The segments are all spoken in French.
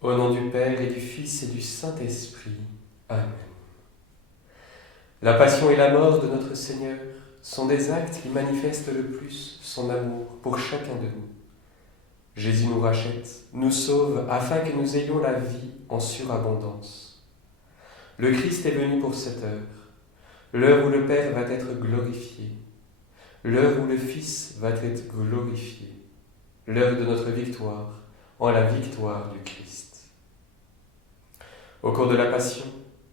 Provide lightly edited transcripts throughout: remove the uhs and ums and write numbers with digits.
Au nom du Père et du Fils et du Saint-Esprit. Amen. La passion et la mort de notre Seigneur sont des actes qui manifestent le plus son amour pour chacun de nous. Jésus nous rachète, nous sauve afin que nous ayons la vie en surabondance. Le Christ est venu pour cette heure, l'heure où le Père va être glorifié, l'heure où le Fils va être glorifié, l'heure de notre victoire en la victoire du Christ. Au cours de la Passion,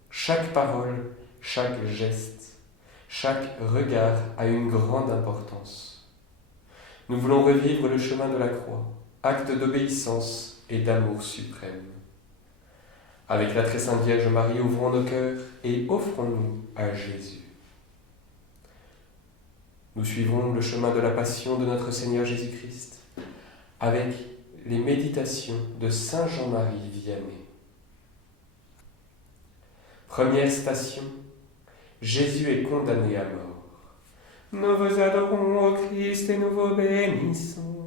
chaque parole, chaque geste, chaque regard a une grande importance. Nous voulons revivre le chemin de la croix, acte d'obéissance et d'amour suprême. Avec la très sainte Vierge Marie, ouvrons nos cœurs et offrons-nous à Jésus. Nous suivrons le chemin de la Passion de notre Seigneur Jésus-Christ avec les méditations de Saint Jean-Marie Vianney. Première station, Jésus est condamné à mort. Nous vous adorons, ô Christ, et nous vous bénissons,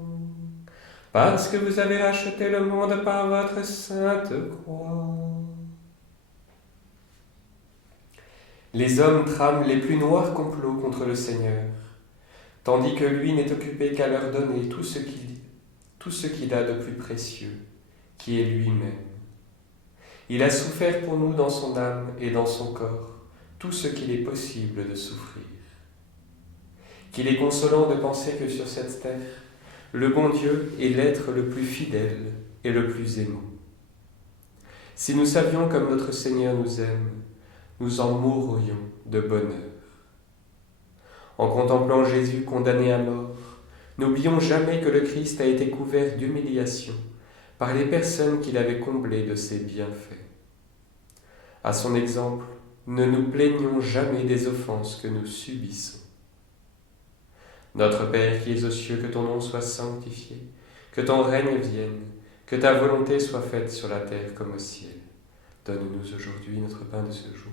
parce que vous avez racheté le monde par votre sainte croix. Les hommes trament les plus noirs complots contre le Seigneur, tandis que lui n'est occupé qu'à leur donner tout ce qu'il a de plus précieux, qui est lui-même. Il a souffert pour nous dans son âme et dans son corps tout ce qu'il est possible de souffrir. Qu'il est consolant de penser que sur cette terre, le bon Dieu est l'être le plus fidèle et le plus aimant. Si nous savions comme notre Seigneur nous aime, nous en mourrions de bonheur. En contemplant Jésus condamné à mort, n'oublions jamais que le Christ a été couvert d'humiliation par les personnes qu'il avait comblées de ses bienfaits. À son exemple, ne nous plaignons jamais des offenses que nous subissons. Notre Père qui es aux cieux, que ton nom soit sanctifié, que ton règne vienne, que ta volonté soit faite sur la terre comme au ciel. Donne-nous aujourd'hui notre pain de ce jour.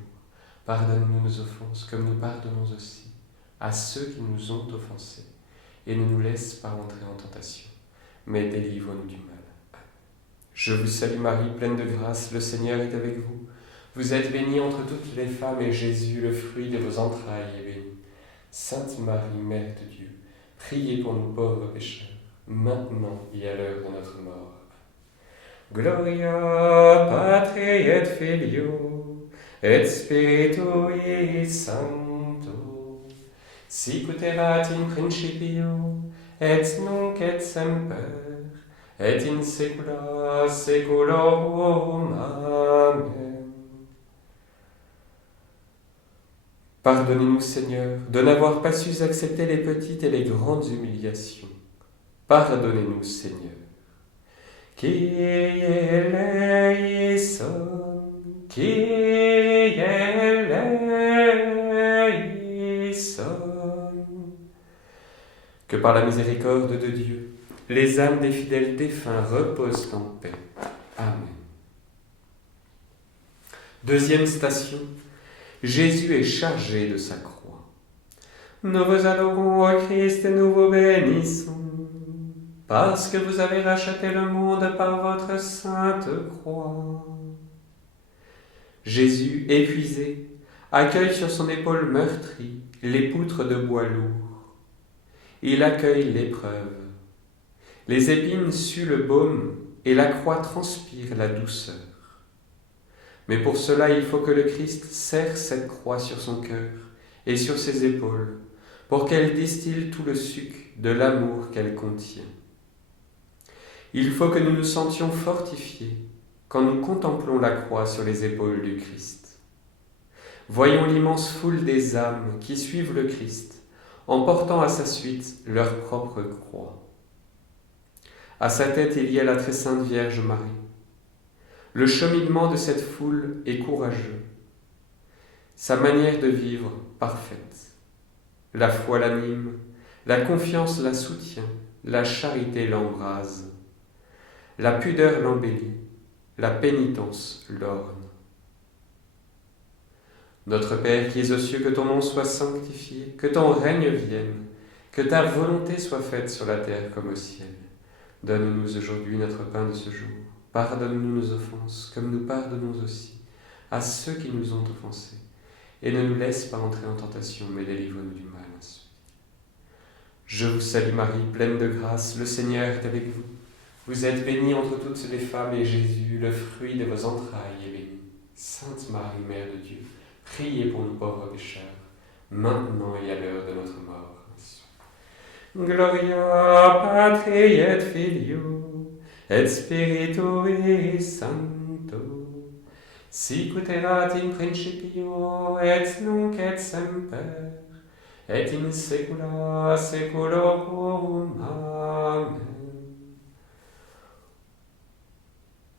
Pardonne-nous nos offenses, comme nous pardonnons aussi à ceux qui nous ont offensés. Et ne nous laisse pas entrer en tentation, mais délivre-nous du mal. Amen. Je vous salue Marie, pleine de grâce, le Seigneur est avec vous. Vous êtes bénie entre toutes les femmes, et Jésus, le fruit de vos entrailles, est béni. Sainte Marie, Mère de Dieu, priez pour nous pauvres pécheurs, maintenant et à l'heure de notre mort. Gloria Patri et Filio et Spiritui Sancto, sic ut erat in principio et nunc et semper et in saecula saeculorum. Amen. Pardonnez-nous, Seigneur, de n'avoir pas su accepter les petites et les grandes humiliations. Pardonnez-nous, Seigneur. Kyrie eleison, Kyrie eleison. Que par la miséricorde de Dieu, les âmes des fidèles défunts reposent en paix. Amen. Deuxième station, Jésus est chargé de sa croix. Nous vous adorons, ô Christ, et nous vous bénissons, parce que vous avez racheté le monde par votre sainte croix. Jésus, épuisé, accueille sur son épaule meurtrie les poutres de bois lourd. Il accueille l'épreuve. Les épines suent le baume et la croix transpire la douceur. Mais pour cela, il faut que le Christ serre cette croix sur son cœur et sur ses épaules, pour qu'elle distille tout le suc de l'amour qu'elle contient. Il faut que nous nous sentions fortifiés quand nous contemplons la croix sur les épaules du Christ. Voyons l'immense foule des âmes qui suivent le Christ, en portant à sa suite leur propre croix. À sa tête, il y a la très sainte Vierge Marie. Le cheminement de cette foule est courageux. Sa manière de vivre, parfaite. La foi l'anime, la confiance la soutient, la charité l'embrase. La pudeur l'embellit, la pénitence l'orne. Notre Père qui es aux cieux, que ton nom soit sanctifié, que ton règne vienne, que ta volonté soit faite sur la terre comme au ciel. Donne-nous aujourd'hui notre pain de ce jour. pardonne-nous nos offenses, comme nous pardonnons aussi à ceux qui nous ont offensés. Et ne nous laisse pas entrer en tentation, mais délivre-nous du mal. Je vous salue Marie, pleine de grâce, le Seigneur est avec vous. Vous êtes bénie entre toutes les femmes, et Jésus, le fruit de vos entrailles, est béni. Sainte Marie, Mère de Dieu, priez pour nous pauvres pécheurs, maintenant et à l'heure de notre mort. Gloria Patri et Filio, et Spiritui Sancto, sic ut erat in principio, et nunc et semper, et in saecula saeculorum. Amen.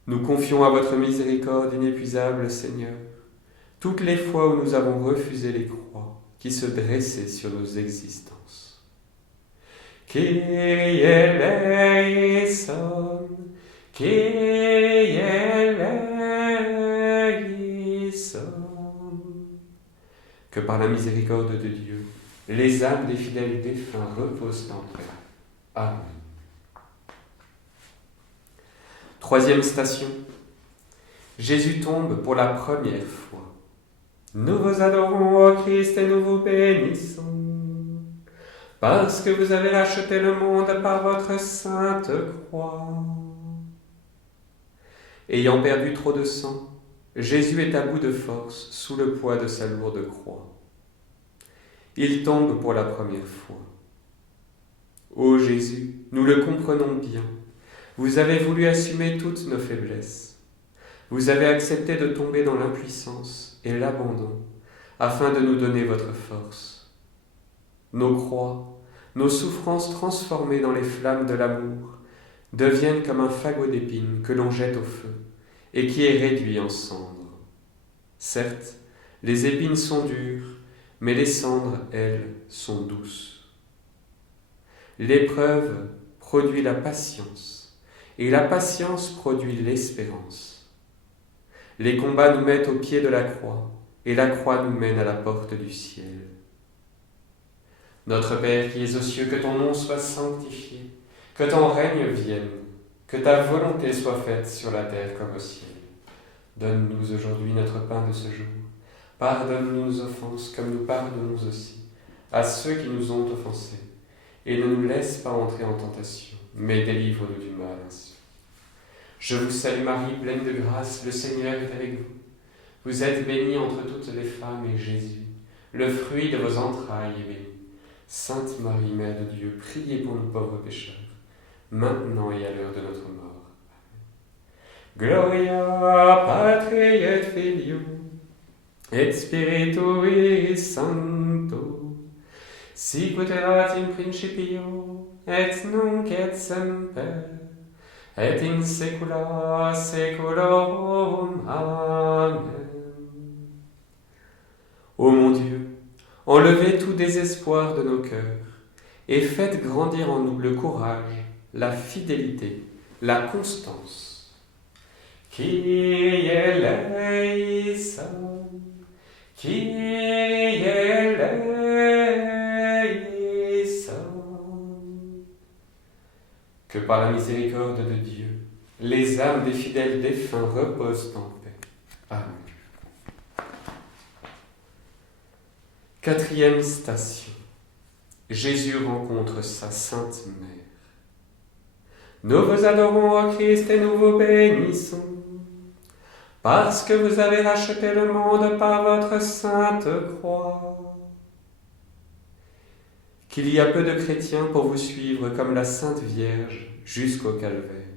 Nous confions à votre miséricorde inépuisable, Seigneur, toutes les fois où nous avons refusé les croix qui se dressaient sur nos existences. Kyrie eleison, Kyrie eleison. Que par la miséricorde de Dieu, les âmes des fidèles défunts reposent en paix. Amen. Troisième station. Jésus tombe pour la première fois. Nous vous adorons, ô Christ, et nous vous bénissons, parce que vous avez racheté le monde par votre sainte croix. Ayant perdu trop de sang, Jésus est à bout de force sous le poids de sa lourde croix. Il tombe pour la première fois. Ô Jésus, nous le comprenons bien. Vous avez voulu assumer toutes nos faiblesses. Vous avez accepté de tomber dans l'impuissance et l'abandon afin de nous donner votre force. Nos croix, nos souffrances transformées dans les flammes de l'amour deviennent comme un fagot d'épines que l'on jette au feu et qui est réduit en cendres. Certes, les épines sont dures, mais les cendres, elles, sont douces. L'épreuve produit la patience, et la patience produit l'espérance. Les combats nous mettent au pied de la croix, et la croix nous mène à la porte du ciel. Notre Père qui es aux cieux, que ton nom soit sanctifié, que ton règne vienne, que ta volonté soit faite sur la terre comme au ciel. Donne-nous aujourd'hui notre pain de ce jour. Pardonne-nous nos offenses, comme nous pardonnons aussi à ceux qui nous ont offensés. Et ne nous laisse pas entrer en tentation, mais délivre-nous du mal. Je vous salue Marie, pleine de grâce, le Seigneur est avec vous. Vous êtes bénie entre toutes les femmes, et Jésus, le fruit de vos entrailles, est béni. Sainte Marie, Mère de Dieu, priez pour nous pauvres pécheurs, maintenant et à l'heure de notre mort. Gloria Patri et Filio, et Spiritui Sancto, sic ut erat in principio, et nunc et semper, et in saecula saeculorum. Amen. Ô mon Dieu, enlevez tout désespoir de nos cœurs, et faites grandir en nous le courage, la fidélité, la constance. Kyrie eleison, Kyrie eleison. Que par la miséricorde de Dieu, les âmes des fidèles défunts reposent en paix. Amen. Quatrième station. Jésus rencontre sa Sainte Mère. Nous vous adorons, ô Christ, et nous vous bénissons, parce que vous avez racheté le monde par votre sainte croix. Qu'il y a peu de chrétiens pour vous suivre comme la Sainte Vierge jusqu'au calvaire.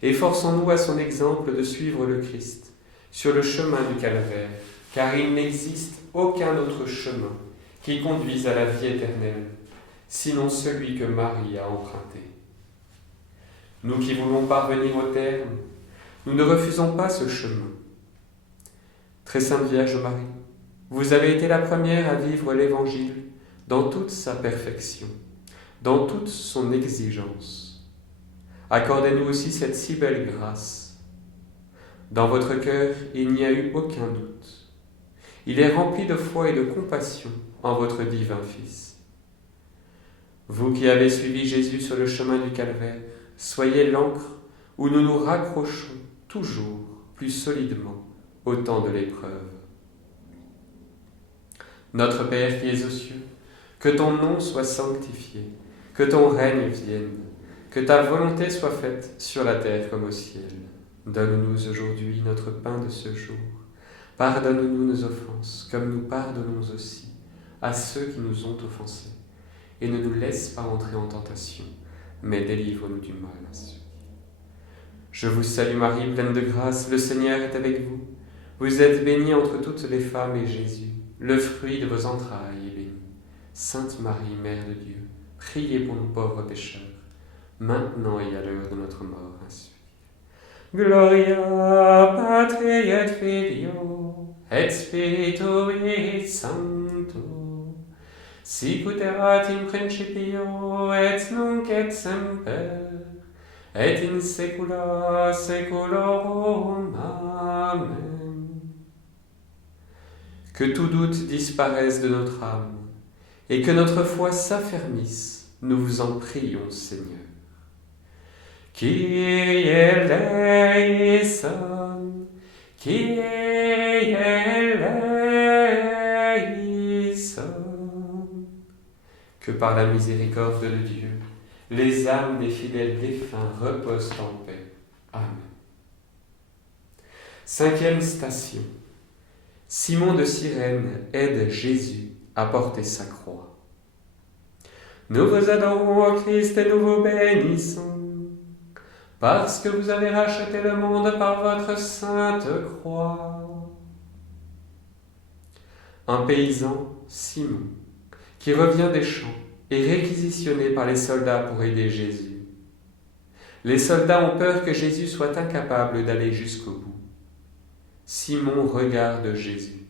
Efforçons-nous à son exemple de suivre le Christ sur le chemin du calvaire, car il n'existe aucun autre chemin qui conduise à la vie éternelle, sinon celui que Marie a emprunté. Nous qui voulons parvenir au terme, nous ne refusons pas ce chemin. Très Sainte Vierge Marie, vous avez été la première à vivre l'Évangile dans toute sa perfection, dans toute son exigence. Accordez-nous aussi cette si belle grâce. Dans votre cœur, il n'y a eu aucun doute. Il est rempli de foi et de compassion en votre divin Fils. Vous qui avez suivi Jésus sur le chemin du calvaire, soyez l'encre où nous nous raccrochons toujours plus solidement au temps de l'épreuve. Notre Père qui es aux cieux, que ton nom soit sanctifié, que ton règne vienne, que ta volonté soit faite sur la terre comme au ciel. Donne-nous aujourd'hui notre pain de ce jour. Pardonne-nous nos offenses, comme nous pardonnons aussi à ceux qui nous ont offensés. Et ne nous laisse pas entrer en tentation, mais délivre-nous du mal. Je vous salue Marie, pleine de grâce, le Seigneur est avec vous. Vous êtes bénie entre toutes les femmes, et Jésus, le fruit de vos entrailles, est béni. Sainte Marie, Mère de Dieu, priez pour nous pauvres pécheurs, maintenant et à l'heure de notre mort. Ainsi. Gloria Patri et Filio et Spiritui Sancto, sic ut erat in principio et nunc et semper et in saecula saeculorum. Amen. Que tout doute disparaisse de notre âme et que notre foi s'affermisse, nous vous en prions, Seigneur. Kyrie eleison, Kyrie eleison. Que par la miséricorde de Dieu, les âmes des fidèles défunts reposent en paix. Amen. 5e station. Simon de Cyrène aide Jésus à porter sa croix. Nous vous adorons, ô Christ, et nous vous bénissons, parce que vous avez racheté le monde par votre sainte croix. Un paysan, Simon, qui revient des champs, est réquisitionné par les soldats pour aider Jésus. Les soldats ont peur que Jésus soit incapable d'aller jusqu'au bout. Simon regarde Jésus.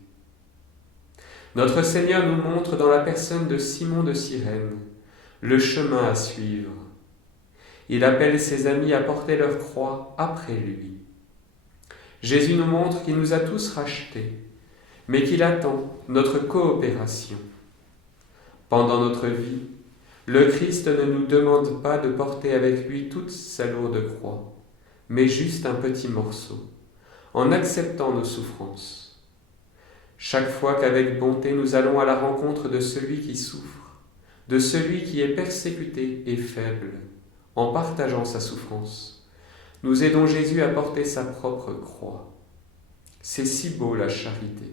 Notre Seigneur nous montre dans la personne de Simon de Cyrène le chemin à suivre. Il appelle ses amis à porter leur croix après lui. Jésus nous montre qu'il nous a tous rachetés, mais qu'il attend notre coopération. Pendant notre vie, le Christ ne nous demande pas de porter avec lui toute sa lourde croix, mais juste un petit morceau, en acceptant nos souffrances. Chaque fois qu'avec bonté nous allons à la rencontre de celui qui souffre, de celui qui est persécuté et faible, en partageant sa souffrance, nous aidons Jésus à porter sa propre croix. C'est si beau la charité.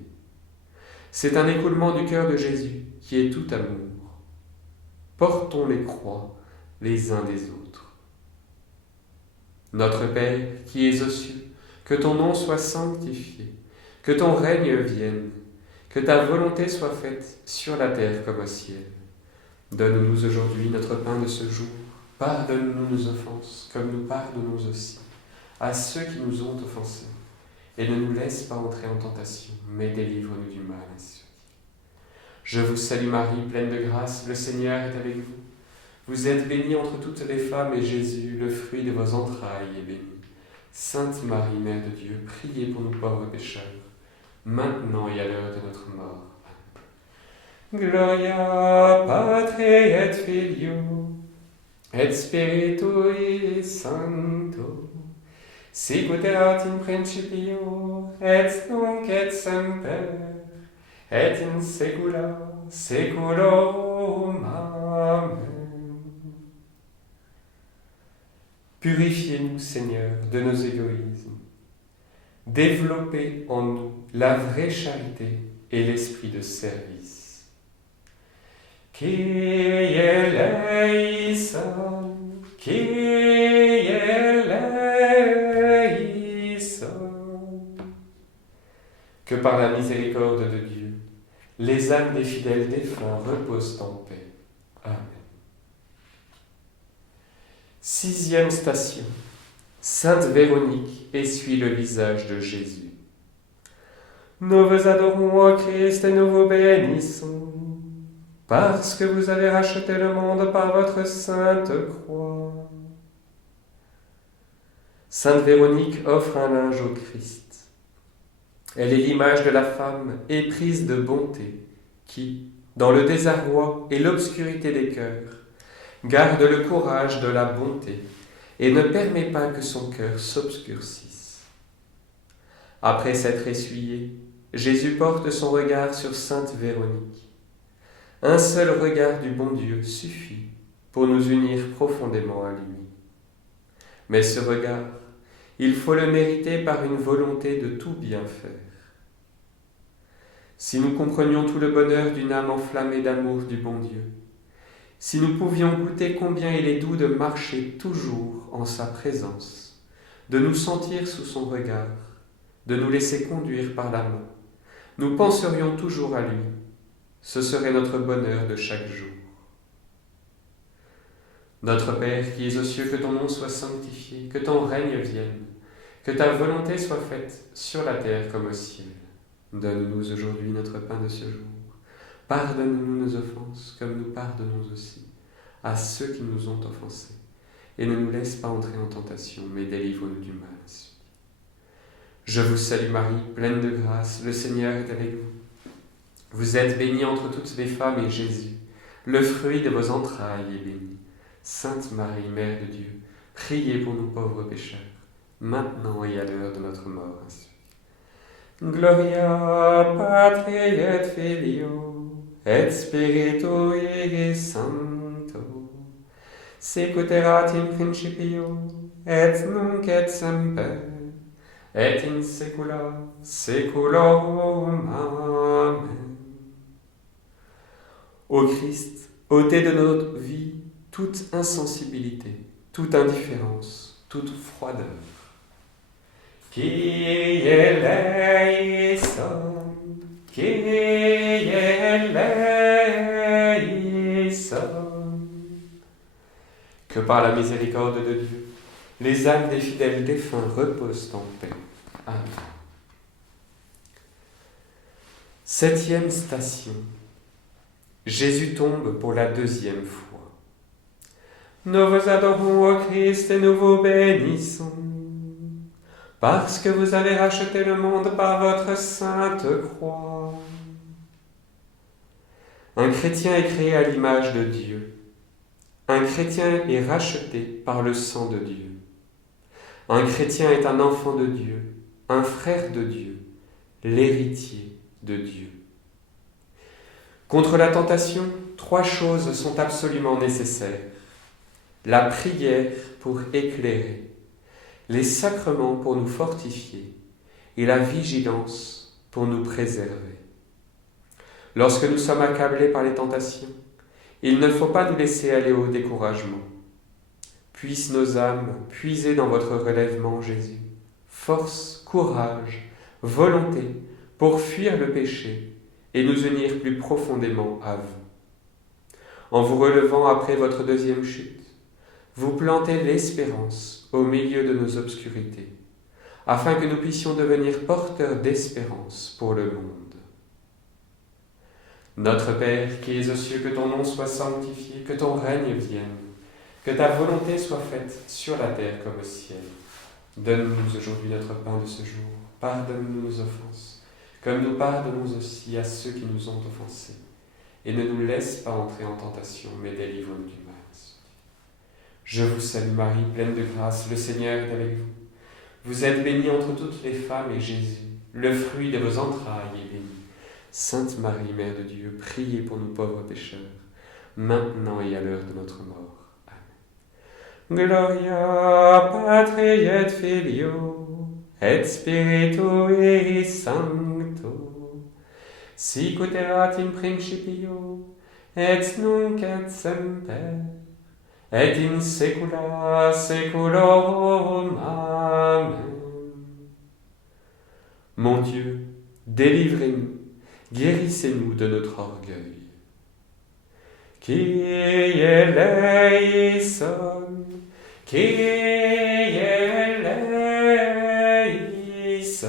C'est un écoulement du cœur de Jésus qui est tout amour. Portons les croix les uns des autres. Notre Père qui es aux cieux, que ton nom soit sanctifié, que ton règne vienne, que ta volonté soit faite sur la terre comme au ciel. Donne-nous aujourd'hui notre pain de ce jour. Pardonne-nous nos offenses, comme nous pardonnons aussi à ceux qui nous ont offensés. Et ne nous laisse pas entrer en tentation, mais délivre-nous du mal. Je vous salue Marie, pleine de grâce, le Seigneur est avec vous. Vous êtes bénie entre toutes les femmes, et Jésus, le fruit de vos entrailles, est béni. Sainte Marie, Mère de Dieu, priez pour nous pauvres pécheurs, maintenant et à l'heure de notre mort. Gloria Patri et Filio et Spiritui Sancto, sic ut erat in principio et nunc et semper et in saecula saeculorum. Amen. Purifiez-nous, Seigneur, de nos égoïsmes. Développez en nous la vraie charité et l'esprit de service. Kyrie eleison, Kyrie eleison. Que par la miséricorde de Dieu, les âmes des fidèles défunts reposent en paix. Amen. 6e station. Sainte Véronique essuie le visage de Jésus. Nous vous adorons, ô Christ, et nous vous bénissons, parce que vous avez racheté le monde par votre sainte croix. Sainte Véronique offre un linge au Christ. Elle est l'image de la femme éprise de bonté qui, dans le désarroi et l'obscurité des cœurs, garde le courage de la bonté et ne permets pas que son cœur s'obscurcisse. Après s'être essuyé, Jésus porte son regard sur sainte Véronique. Un seul regard du bon Dieu suffit pour nous unir profondément à lui. Mais ce regard, il faut le mériter par une volonté de tout bien faire. Si nous comprenions tout le bonheur d'une âme enflammée d'amour du bon Dieu, si nous pouvions goûter combien il est doux de marcher toujours en sa présence, de nous sentir sous son regard, de nous laisser conduire par la main, nous penserions toujours à lui. Ce serait notre bonheur de chaque jour. Notre Père qui es aux cieux, que ton nom soit sanctifié, que ton règne vienne, que ta volonté soit faite sur la terre comme au ciel. Donne-nous aujourd'hui notre pain de ce jour. Pardonne-nous nos offenses, comme nous pardonnons aussi à ceux qui nous ont offensés. Et ne nous laisse pas entrer en tentation, mais délivre-nous du mal. Je vous salue Marie, pleine de grâce, le Seigneur est avec vous. Vous êtes bénie entre toutes les femmes, et Jésus, le fruit de vos entrailles, est béni. Sainte Marie, Mère de Dieu, priez pour nous pauvres pécheurs, maintenant et à l'heure de notre mort. Gloria Patri et Filio et Spiritui Sancto, sicut erat in principio et nunc et semper et in saecula saeculorum. Amen. Ô Christ, ôtez de notre vie toute insensibilité, toute indifférence, toute froideur. Kyrie eleison, Kyrie eleison. Que par la miséricorde de Dieu, les âmes des fidèles défunts reposent en paix. Amen. 7e station. Jésus tombe pour la 2e fois. Nous vous adorons, ô Christ, et nous vous bénissons, parce que vous avez racheté le monde par votre sainte croix. Un chrétien est créé à l'image de Dieu. Un chrétien est racheté par le sang de Dieu. Un chrétien est un enfant de Dieu, un frère de Dieu, l'héritier de Dieu. Contre la tentation, 3 choses sont absolument nécessaires. La prière pour éclairer, les sacrements pour nous fortifier et la vigilance pour nous préserver. Lorsque nous sommes accablés par les tentations, il ne faut pas nous laisser aller au découragement. Puissent nos âmes puiser dans votre relèvement, Jésus, force, courage, volonté pour fuir le péché et nous unir plus profondément à vous. En vous relevant après votre 2e chute, vous plantez l'espérance au milieu de nos obscurités, afin que nous puissions devenir porteurs d'espérance pour le monde. Notre Père qui es aux cieux, que ton nom soit sanctifié, que ton règne vienne, que ta volonté soit faite sur la terre comme au ciel. Donne-nous aujourd'hui notre pain de ce jour. Pardonne-nous nos offenses, comme nous pardonnons aussi à ceux qui nous ont offensés. Et ne nous laisse pas entrer en tentation, mais délivre-nous du mal. Je vous salue Marie, pleine de grâce, le Seigneur est avec vous. Vous êtes bénie entre toutes les femmes, et Jésus, le fruit de vos entrailles, est béni. Sainte Marie, Mère de Dieu, priez pour nous pauvres pécheurs, maintenant et à l'heure de notre mort. Amen. Gloria Patri et Filio et Spiritui Sancto, sicut erat in principio et nunc et semper et in saecula saeculorum. Amen. Mon Dieu, délivrez-nous, guérissez-nous de notre orgueil. Kyrie eleison, Kyrie eleison.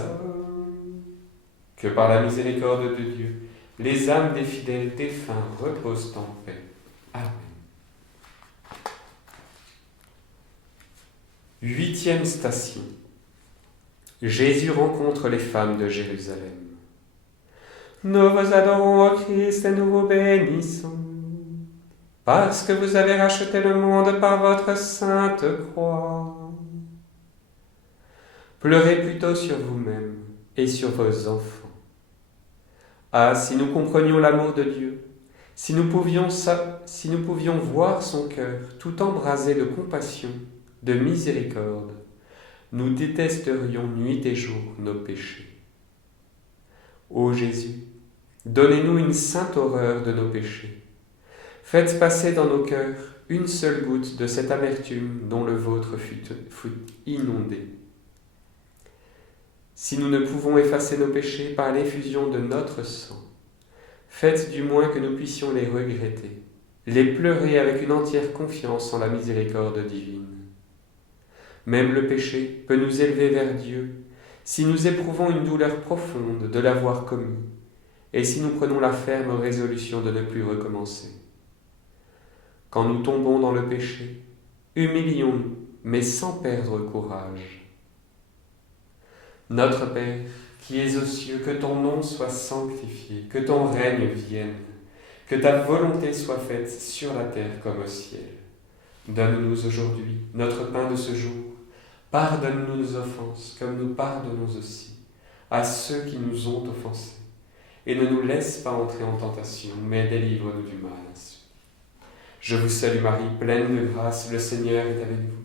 Que par la miséricorde de Dieu, les âmes des fidèles défunts reposent en paix. Amen. 8e station. Jésus rencontre les femmes de Jérusalem. Nous vous adorons, ô Christ, et nous vous bénissons, parce que vous avez racheté le monde par votre sainte croix. Pleurez plutôt sur vous-même et sur vos enfants. Ah, si nous comprenions l'amour de Dieu, si nous pouvions voir son cœur tout embrasé de compassion, de miséricorde, nous détesterions nuit et jour nos péchés. Ô Jésus, donnez-nous une sainte horreur de nos péchés. Faites passer dans nos cœurs une seule goutte de cette amertume dont le vôtre fut inondé. Si nous ne pouvons effacer nos péchés par l'effusion de notre sang, faites du moins que nous puissions les regretter, les pleurer avec une entière confiance en la miséricorde divine. Même le péché peut nous élever vers Dieu si nous éprouvons une douleur profonde de l'avoir commis et si nous prenons la ferme résolution de ne plus recommencer. Quand nous tombons dans le péché, humilions-nous, mais sans perdre courage. Notre Père, qui es aux cieux, que ton nom soit sanctifié, que ton règne vienne, que ta volonté soit faite sur la terre comme au ciel. Donne-nous aujourd'hui notre pain de ce jour. Pardonne-nous nos offenses, comme nous pardonnons aussi à ceux qui nous ont offensés. Et ne nous laisse pas entrer en tentation, mais délivre-nous du mal. Je vous salue Marie, pleine de grâce, le Seigneur est avec vous.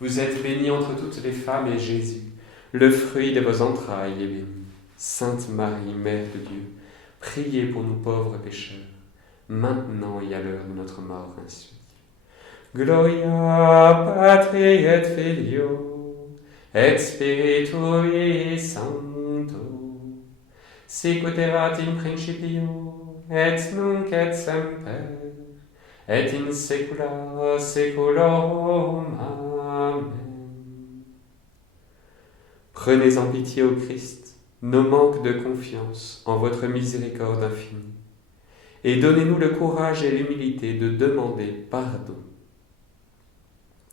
Vous êtes bénie entre toutes les femmes, et Jésus, le fruit de vos entrailles, est béni. Sainte Marie, Mère de Dieu, priez pour nous pauvres pécheurs, maintenant et à l'heure de notre mort. Ainsi. Gloria Patri et Filio, et Spiritui Sancto, sic ut erat in principio, et nunc et semper, et in saecula saeculorum. Amen. Prenez en pitié au Christ nos manques de confiance en votre miséricorde infinie, et donnez-nous le courage et l'humilité de demander pardon.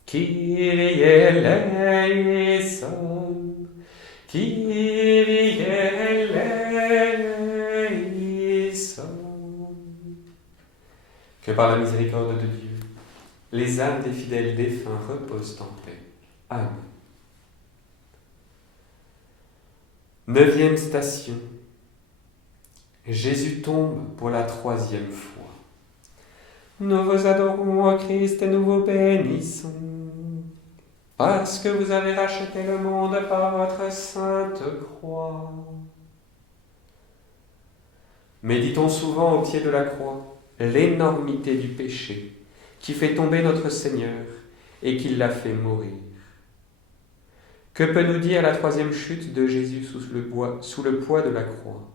Kyrie eleison, Kyrie eleison. Que par la miséricorde de Dieu, les âmes des fidèles défunts reposent en paix. Amen. 9e station. Jésus tombe pour la 3e fois. Nous vous adorons, ô Christ, et nous vous bénissons, parce que vous avez racheté le monde par votre sainte croix. Méditons souvent au pied de la croix l'énormité du péché qui fait tomber notre Seigneur et qui l'a fait mourir. Que peut nous dire la 3e chute de Jésus sous le poids de la croix?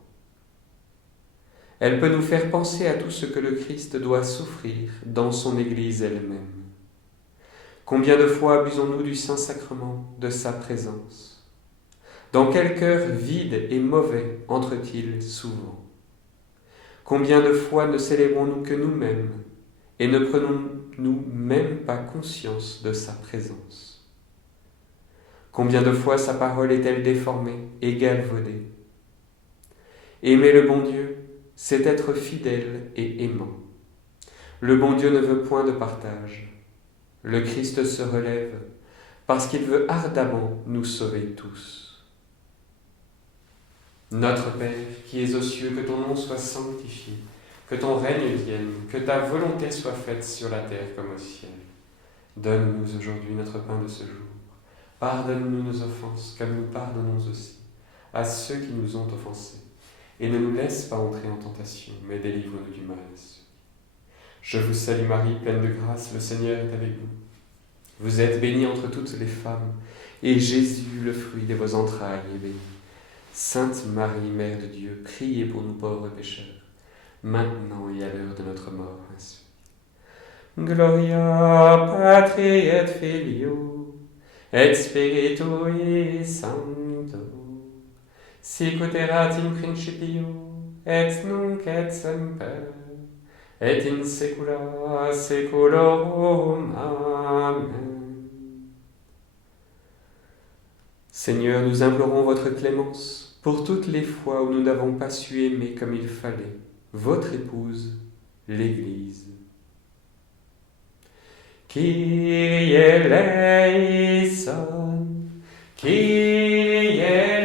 Elle peut nous faire penser à tout ce que le Christ doit souffrir dans son Église elle-même. Combien de fois abusons-nous du Saint-Sacrement, de sa présence? Dans quel cœur vide et mauvais entre-t-il souvent? Combien de fois ne célébrons-nous que nous-mêmes et ne prenons-nous même pas conscience de sa présence? Combien de fois sa parole est-elle déformée et galvaudée? Aimer le bon Dieu, c'est être fidèle et aimant. Le bon Dieu ne veut point de partage. Le Christ se relève parce qu'il veut ardemment nous sauver tous. Notre Père, qui es aux cieux, que ton nom soit sanctifié, que ton règne vienne, que ta volonté soit faite sur la terre comme au ciel. Donne-nous aujourd'hui notre pain de ce jour. Pardonne-nous nos offenses, comme nous pardonnons aussi à ceux qui nous ont offensés. Et ne nous laisse pas entrer en tentation, mais délivre-nous du mal. Je vous salue Marie, pleine de grâce, le Seigneur est avec vous. Vous êtes bénie entre toutes les femmes, et Jésus, le fruit de vos entrailles, est béni. Sainte Marie, Mère de Dieu, priez pour nous pauvres pécheurs, maintenant et à l'heure de notre mort. Ainsi. Gloria Patri et Filio, et Spiritui Sancto, sic ut erat in principio, et nunc et semper, et in saecula saeculorum. Amen. Seigneur, nous implorons votre clémence pour toutes les fois où nous n'avons pas su aimer comme il fallait votre épouse, l'Église. Kyrie eleison, Kyrie eleison.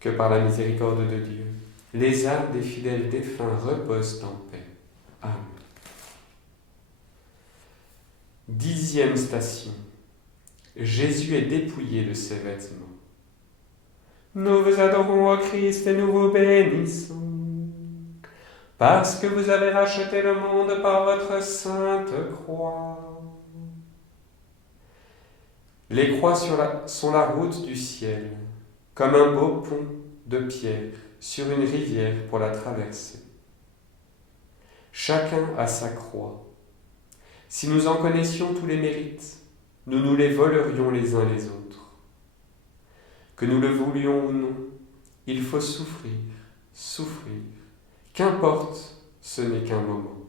Que par la miséricorde de Dieu, les âmes des fidèles défunts reposent en paix. Amen. 10e station. Jésus est dépouillé de ses vêtements. Nous vous adorons, ô Christ, et nous vous bénissons, parce que vous avez racheté le monde par votre sainte croix. Les croix sont la route du ciel, comme un beau pont de pierre sur une rivière pour la traverser. Chacun a sa croix. Si nous en connaissions tous les mérites, nous nous les volerions les uns les autres. Que nous le voulions ou non, il faut souffrir, souffrir. Qu'importe, ce n'est qu'un moment.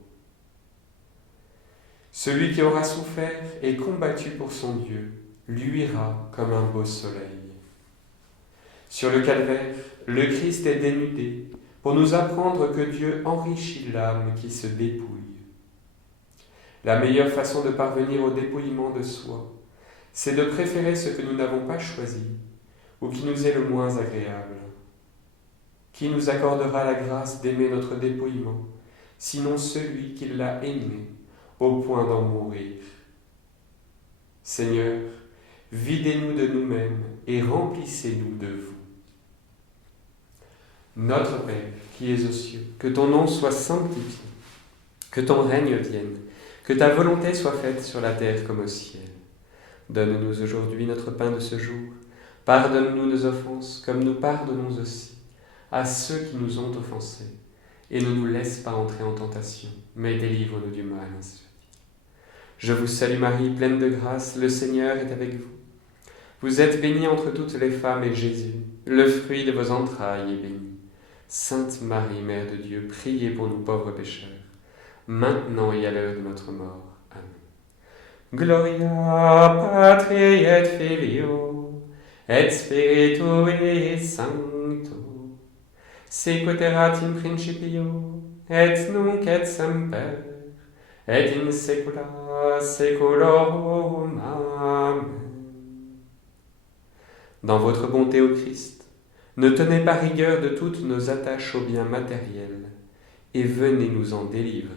Celui qui aura souffert et combattu pour son Dieu luira comme un beau soleil. Sur le calvaire, le Christ est dénudé pour nous apprendre que Dieu enrichit l'âme qui se dépouille. La meilleure façon de parvenir au dépouillement de soi, c'est de préférer ce que nous n'avons pas choisi ou qui nous est le moins agréable. Qui nous accordera la grâce d'aimer notre dépouillement, sinon celui qui l'a aimé au point d'en mourir? Seigneur, videz-nous de nous-mêmes et remplissez-nous de vous. Notre Père, qui es aux cieux, que ton nom soit sanctifié, que ton règne vienne, que ta volonté soit faite sur la terre comme au ciel. Donne-nous aujourd'hui notre pain de ce jour. Pardonne-nous nos offenses, comme nous pardonnons aussi à ceux qui nous ont offensés. Et ne nous laisse pas entrer en tentation, mais délivre-nous du mal. Je vous salue Marie, pleine de grâce, le Seigneur est avec vous. Vous êtes bénie entre toutes les femmes, et Jésus, le fruit de vos entrailles, est béni. Sainte Marie, Mère de Dieu, priez pour nous pauvres pécheurs, maintenant et à l'heure de notre mort. Amen. Gloria Patri et Filio, et Spiritui Sancto, sicut erat in principio, et nunc et semper, et in saecula saeculorum. Amen. Dans votre bonté au Christ, ne tenez pas rigueur de toutes nos attaches aux biens matériels, et venez nous en délivrer.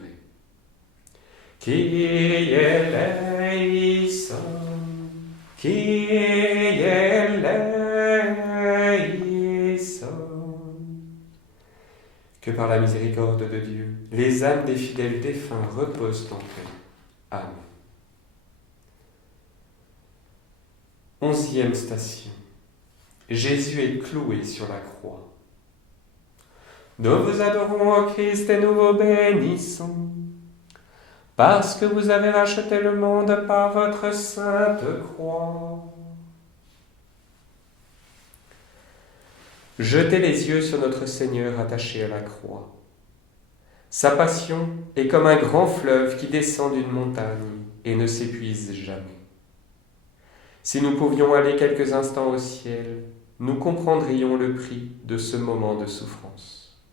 Kyrie eleison, Kyrie eleison. Que par la miséricorde de Dieu, les âmes des fidèles défunts reposent en paix. Amen. 11e station. Jésus est cloué sur la croix. Nous vous adorons, ô Christ, et nous vous bénissons, parce que vous avez racheté le monde par votre sainte croix. Jetez les yeux sur notre Seigneur attaché à la croix. Sa passion est comme un grand fleuve qui descend d'une montagne et ne s'épuise jamais. Si nous pouvions aller quelques instants au ciel, nous comprendrions le prix de ce moment de souffrance.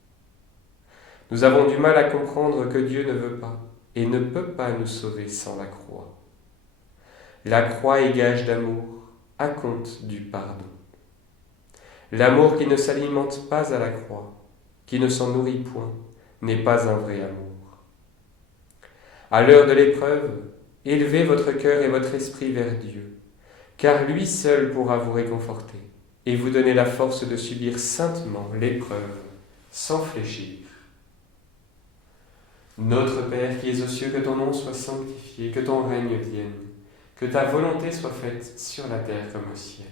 Nous avons du mal à comprendre que Dieu ne veut pas et ne peut pas nous sauver sans la croix. La croix est gage d'amour, acompte du pardon. L'amour qui ne s'alimente pas à la croix, qui ne s'en nourrit point, n'est pas un vrai amour. À l'heure de l'épreuve, élevez votre cœur et votre esprit vers Dieu, car lui seul pourra vous réconforter et vous donner la force de subir saintement l'épreuve sans fléchir. Notre Père qui es aux cieux, que ton nom soit sanctifié, que ton règne vienne, que ta volonté soit faite sur la terre comme au ciel.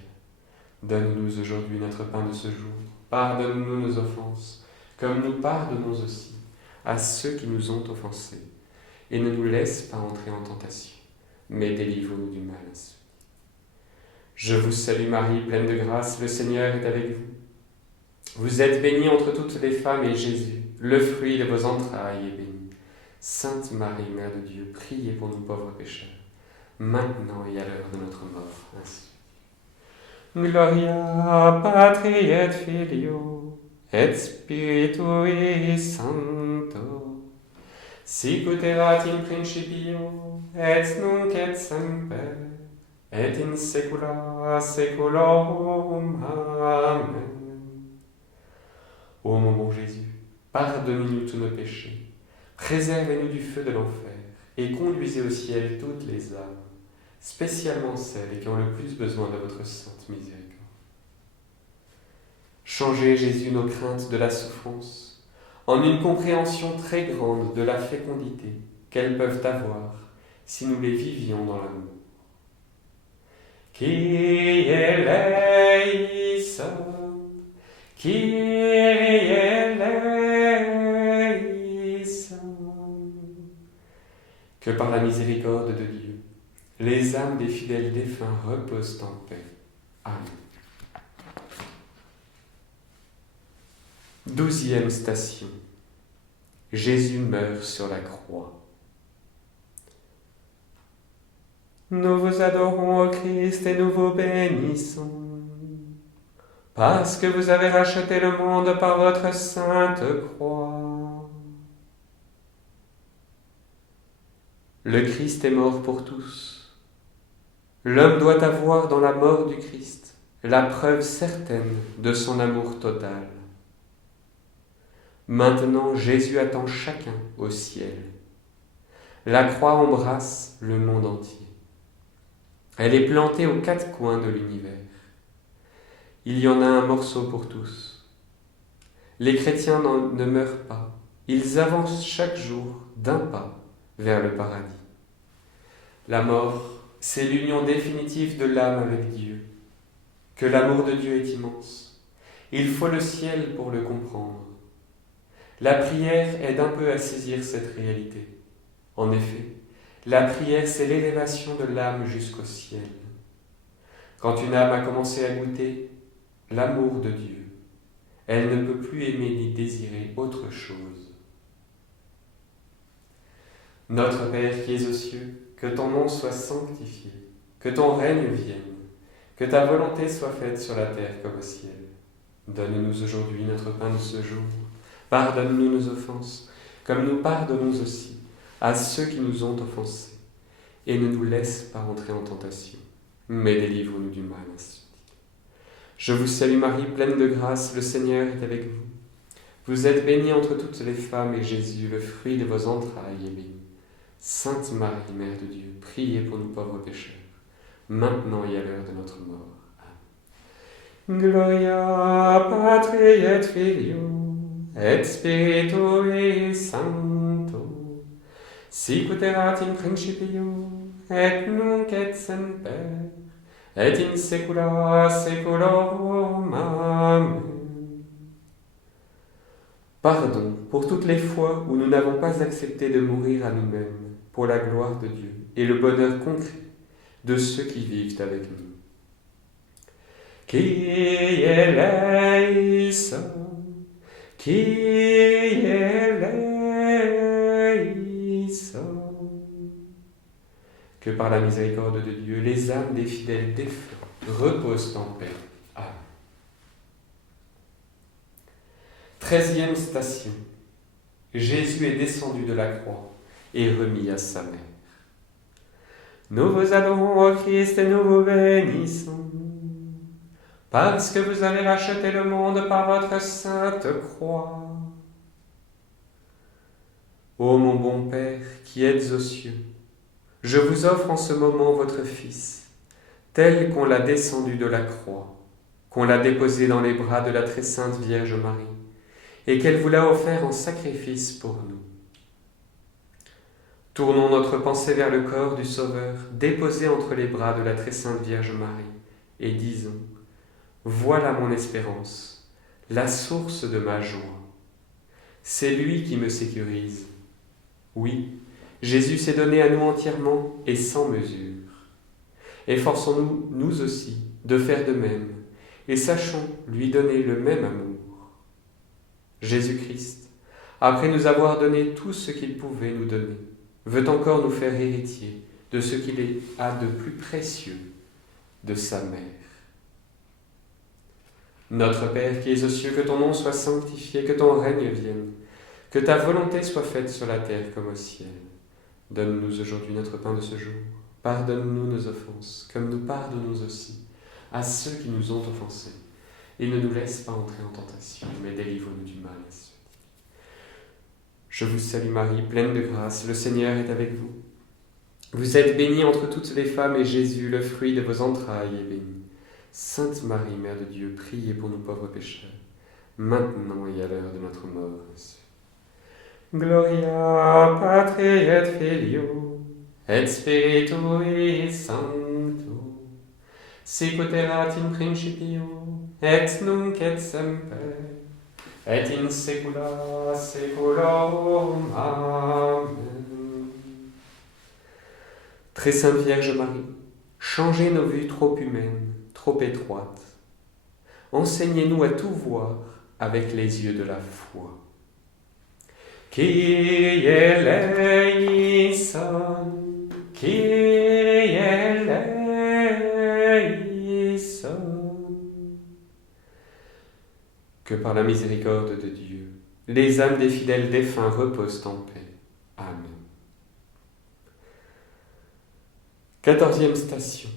Donne-nous aujourd'hui notre pain de ce jour. Pardonne-nous nos offenses, comme nous pardonnons aussi à ceux qui nous ont offensés. Et ne nous laisse pas entrer en tentation, mais délivre-nous du mal. Je vous salue Marie, pleine de grâce, le Seigneur est avec vous. Vous êtes bénie entre toutes les femmes, et Jésus, le fruit de vos entrailles, est béni. Sainte Marie, Mère de Dieu, priez pour nous pauvres pécheurs, maintenant et à l'heure de notre mort. Ainsi. Gloria Patri et Filio, et Spiritui Sancto, sic ut erat in principio, et nunc et semper, et in saecula saeculorum. Amen. Ô mon bon Jésus, pardonnez-nous tous nos péchés, préservez-nous du feu de l'enfer, et conduisez au ciel toutes les âmes, spécialement celles qui ont le plus besoin de votre sainte miséricorde. Changez, Jésus, nos craintes de la souffrance en une compréhension très grande de la fécondité qu'elles peuvent avoir si nous les vivions dans l'amour. Kyrie eleison, Kyrie eleison. Que par la miséricorde de Dieu, les âmes des fidèles défunts reposent en paix. Amen. 12e station. Jésus meurt sur la croix. Nous vous adorons, ô Christ, et nous vous bénissons, parce que vous avez racheté le monde par votre sainte croix. Le Christ est mort pour tous. L'homme doit avoir dans la mort du Christ la preuve certaine de son amour total. Maintenant, Jésus attend chacun au ciel. La croix embrasse le monde entier. Elle est plantée aux quatre coins de l'univers. Il y en a un morceau pour tous. Les chrétiens ne meurent pas. Ils avancent chaque jour d'un pas vers le paradis. La mort, c'est l'union définitive de l'âme avec Dieu. Que l'amour de Dieu est immense. Il faut le ciel pour le comprendre. La prière aide un peu à saisir cette réalité. En effet, la prière, c'est l'élévation de l'âme jusqu'au ciel. Quand une âme a commencé à goûter l'amour de Dieu, elle ne peut plus aimer ni désirer autre chose. Notre Père qui es aux cieux, que ton nom soit sanctifié, que ton règne vienne, que ta volonté soit faite sur la terre comme au ciel. Donne-nous aujourd'hui notre pain de ce jour. Pardonne-nous nos offenses, comme nous pardonnons aussi à ceux qui nous ont offensés. Et ne nous laisse pas entrer en tentation, mais délivre-nous du mal. Je vous salue Marie, pleine de grâce, le Seigneur est avec vous. Vous êtes bénie entre toutes les femmes, et Jésus, le fruit de vos entrailles, est béni. Sainte Marie, Mère de Dieu, priez pour nous pauvres pécheurs, maintenant et à l'heure de notre mort. Amen. Gloria Patri et Filio et Spiritui Sancto, sic ut erat in principio, et nunc et semper, et in saecula saeculorum. Amen. Pardon pour toutes les fois où nous n'avons pas accepté de mourir à nous-mêmes pour la gloire de Dieu et le bonheur concret de ceux qui vivent avec nous. Kyrie eleison, Kyrie eleison. Que par la miséricorde de Dieu, les âmes des fidèles défunts reposent en paix. Amen. 13e station. Jésus est descendu de la croix et remis à sa mère. Nous vous adorons, ô Christ, et nous vous bénissons, parce que vous avez racheté le monde par votre sainte croix. Ô mon bon Père, qui êtes aux cieux, je vous offre en ce moment votre Fils, tel qu'on l'a descendu de la croix, qu'on l'a déposé dans les bras de la très sainte Vierge Marie, et qu'elle vous l'a offert en sacrifice pour nous. Tournons notre pensée vers le corps du Sauveur, déposé entre les bras de la très sainte Vierge Marie, et disons: voilà mon espérance, la source de ma joie. C'est lui qui me sécurise. Oui, Jésus s'est donné à nous entièrement et sans mesure. Efforçons-nous, nous aussi, de faire de même, et sachons lui donner le même amour. Jésus-Christ, après nous avoir donné tout ce qu'il pouvait nous donner, veut encore nous faire héritiers de ce qu'il a de plus précieux, de sa mère. Notre Père qui es aux cieux, que ton nom soit sanctifié, que ton règne vienne, Que ta volonté soit faite sur la terre comme au ciel. Donne-nous aujourd'hui notre pain de ce jour. Pardonne-nous nos offenses, comme nous pardonnons aussi à ceux qui nous ont offensés. Et ne nous laisse pas entrer en tentation, mais délivre-nous du mal. Je vous salue Marie, pleine de grâce, le Seigneur est avec vous. Vous êtes bénie entre toutes les femmes, et Jésus, le fruit de vos entrailles, est béni. Sainte Marie, Mère de Dieu, priez pour nous pauvres pécheurs, maintenant et à l'heure de notre mort. Gloria Patri et Filio, et Spiritui Sancto, sicut erat in principio, et nunc et semper, et in saecula saeculorum. Amen. Très Sainte Vierge Marie, changez nos vues trop humaines, trop étroites. Enseignez-nous à tout voir avec les yeux de la foi. Kyrie eleison, Kyrie eleison. Que par la miséricorde de Dieu, les âmes des fidèles défunts reposent en paix. Amen. 14e station.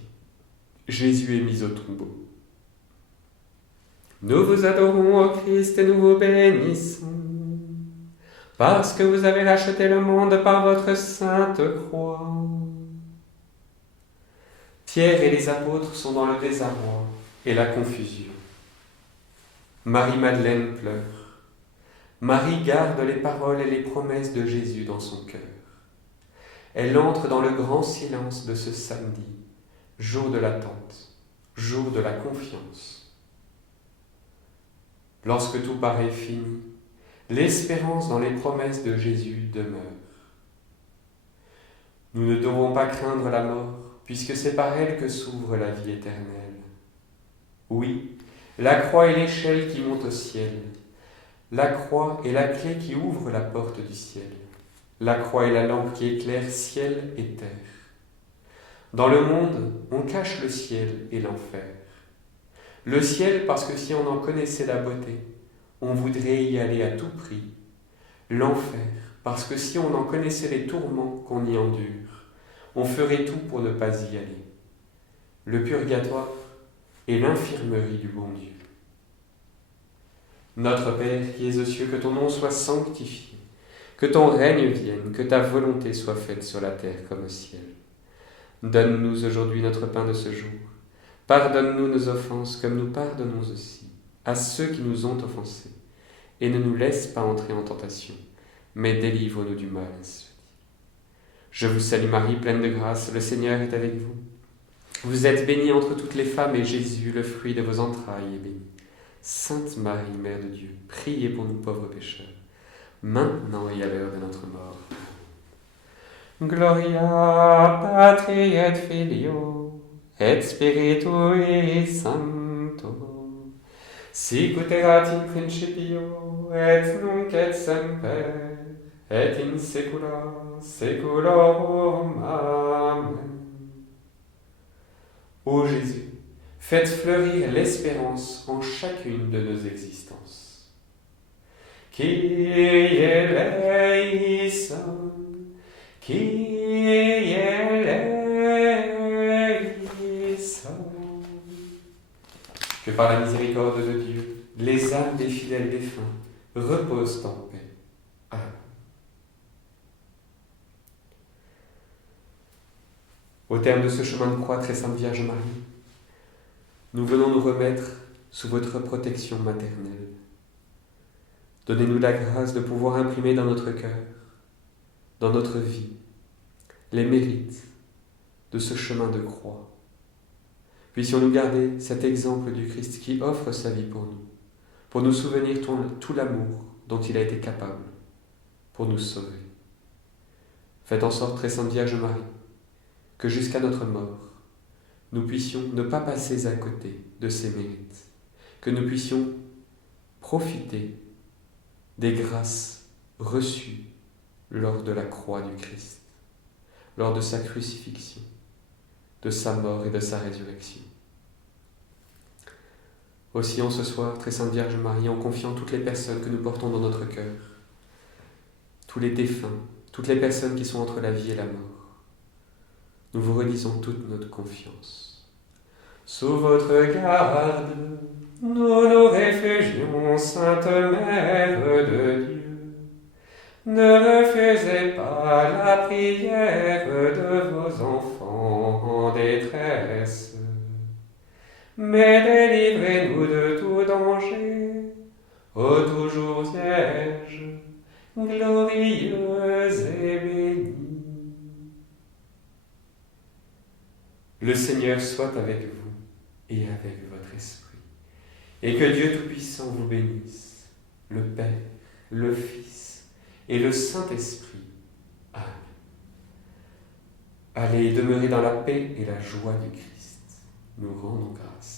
Jésus est mis au tombeau. Nous vous adorons, ô Christ, et nous vous bénissons, parce que vous avez racheté le monde par votre sainte croix. Pierre et les apôtres sont dans le désarroi et la confusion. Marie-Madeleine pleure. Marie garde les paroles et les promesses de Jésus dans son cœur. Elle entre dans le grand silence de ce samedi, jour de l'attente, jour de la confiance. Lorsque tout paraît fini, l'espérance dans les promesses de Jésus demeure. Nous ne devons pas craindre la mort, puisque c'est par elle que s'ouvre la vie éternelle. Oui, la croix est l'échelle qui monte au ciel. La croix est la clé qui ouvre la porte du ciel. La croix est la lampe qui éclaire ciel et terre. Dans le monde, on cache le ciel et l'enfer. Le ciel parce que si on en connaissait la beauté, on voudrait y aller à tout prix. L'enfer parce que si on en connaissait les tourments qu'on y endure, on ferait tout pour ne pas y aller. Le purgatoire est l'infirmerie du bon Dieu. Notre Père qui es aux cieux, que ton nom soit sanctifié, que ton règne vienne, que ta volonté soit faite sur la terre comme au ciel. Donne-nous aujourd'hui notre pain de ce jour. Pardonne-nous nos offenses comme nous pardonnons aussi à ceux qui nous ont offensés. Et ne nous laisse pas entrer en tentation, mais délivre-nous du mal. Je vous salue Marie, pleine de grâce, le Seigneur est avec vous. Vous êtes bénie entre toutes les femmes, et Jésus, le fruit de vos entrailles, est béni. Sainte Marie, Mère de Dieu, priez pour nous pauvres pécheurs, maintenant et à l'heure de notre mort. Gloria Patri et Filio, et Spiritui Sancto, sicut erat in principio, et nunc et semper, et in saecula saeculorum. Amen. Ô Jésus, faites fleurir l'espérance en chacune de nos existences. Kyrie eleison, Kyrie eleison. Que par la miséricorde de Dieu, les âmes des fidèles défunts reposent en paix. Amen. Au terme de ce chemin de croix, très Sainte Vierge Marie, nous venons nous remettre sous votre protection maternelle. Donnez-nous la grâce de pouvoir imprimer dans notre cœur, dans notre vie, les mérites de ce chemin de croix. Puissions-nous garder cet exemple du Christ qui offre sa vie pour nous souvenir tout l'amour dont il a été capable pour nous sauver. Faites en sorte, très Sainte Vierge Marie, que jusqu'à notre mort, nous puissions ne pas passer à côté de ces mérites, que nous puissions profiter des grâces reçues lors de la croix du Christ, lors de sa crucifixion, de sa mort et de sa résurrection. Aussi en ce soir, très Sainte Vierge Marie, en confiant toutes les personnes que nous portons dans notre cœur, tous les défunts, toutes les personnes qui sont entre la vie et la mort. Nous vous redisons toute notre confiance. Sous votre garde, nous nous réfugions, Sainte Mère de Dieu. Ne refusez pas la prière de vos enfants en détresse, mais délivrez-nous de tout danger, ô toujours Vierge, glorieuse et bénie. Le Seigneur soit avec vous et avec votre esprit, et que Dieu Tout-Puissant vous bénisse, le Père, le Fils et le Saint-Esprit. Amen. Allez demeurer dans la paix et la joie du Christ. Nous rendons grâce.